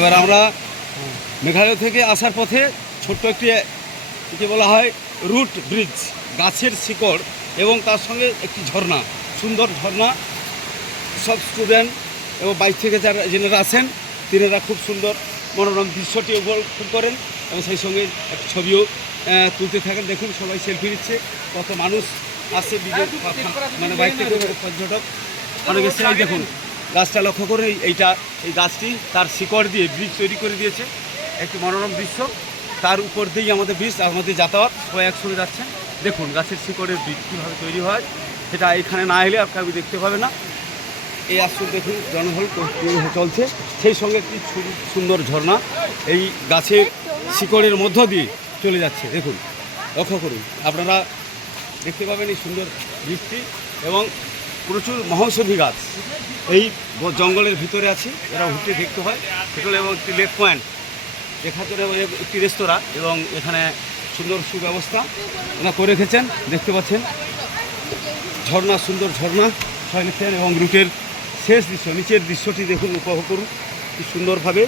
এবার আমরা মেঘালয় থেকে আসার পথে ছোট্ট একটি কী বলা হয় রুট ব্রিজ, গাছের শিকড় এবং তার সঙ্গে একটি ঝর্ণা, সুন্দর ঝর্ণা। সব স্টুডেন্ট এবং বাইক থেকে যারা আসেন তিনারা খুব সুন্দর মনোরম দৃশ্যটি উপভোগ করেন এবং সেই সঙ্গে একটি ছবিও তুলতে থাকেন। দেখুন সবাই সেলফি নিচ্ছে, কত মানুষ আসছে মানে বাইক থেকে পর্যটক অনেক এসে। দেখুন গাছটা লক্ষ্য করে এই গাছটি তার শিকড় দিয়ে ব্রিজ তৈরি করে দিয়েছে, একটি মনোরম দৃশ্য। তার উপর দিয়েই আমাদের ব্রিজ, আমাদের যাতায়াত সবাই একসঙ্গে যাচ্ছেন। দেখুন গাছের শিকড়ের ব্রিজ কীভাবে তৈরি হয়, সেটা এখানে না এলে আর কাউকে দেখতে পাবে না। এই আসল দেখুন জনহল চলছে, সেই সঙ্গে একটি সুন্দর ঝর্ণা এই গাছের শিকড়ের মধ্য দিয়ে চলে যাচ্ছে। দেখুন লক্ষ্য করুন, আপনারা দেখতে পাবেন এই সুন্দর বৃষ্টি এবং প্রচুর মহৌষধি গাছ এই জঙ্গলের ভিতরে আছে। এরা ঘুরতে দেখতে হয় সেগুলো এবং একটি লেক পয়েন্ট দেখাতে একটি রেস্তোরাঁ এবং এখানে সুন্দর সুব্যবস্থা ওরা করে রেখেছেন। দেখতে পাচ্ছেন ঝর্ণা, সুন্দর ঝর্ণা ছয়লেছেন এবং রুটের শেষ দৃশ্য, নিচের দৃশ্যটি দেখুন, উপভোগ করুন কি সুন্দরভাবে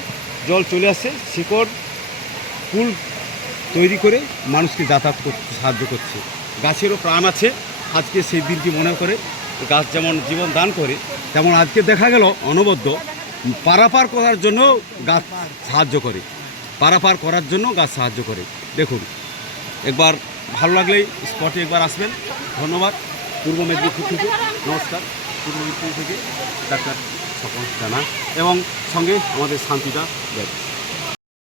জল চলে আসছে। শিকড় পুল তৈরি করে মানুষকে যাতায়াত করতে সাহায্য করছে। গাছেরও প্রাণ আছে, আজকে সেই দিনটি মনে করে গাছ যেমন জীবন দান করে, তেমন আজকে দেখা গেল অনবদ্য পারাপার করার জন্য গাছ সাহায্য করে, পারাপার করার জন্য গাছ সাহায্য করে। দেখুন একবার ভালো লাগলেই স্পটে একবার আসবেন। ধন্যবাদ। পূর্ব মেদিনীপুর থেকে নমস্কার, পূর্ব মেদিনীপুর থেকে ডাক্তার স্বপন জানা এবং সঙ্গে আমাদের শান্তিদা দেব।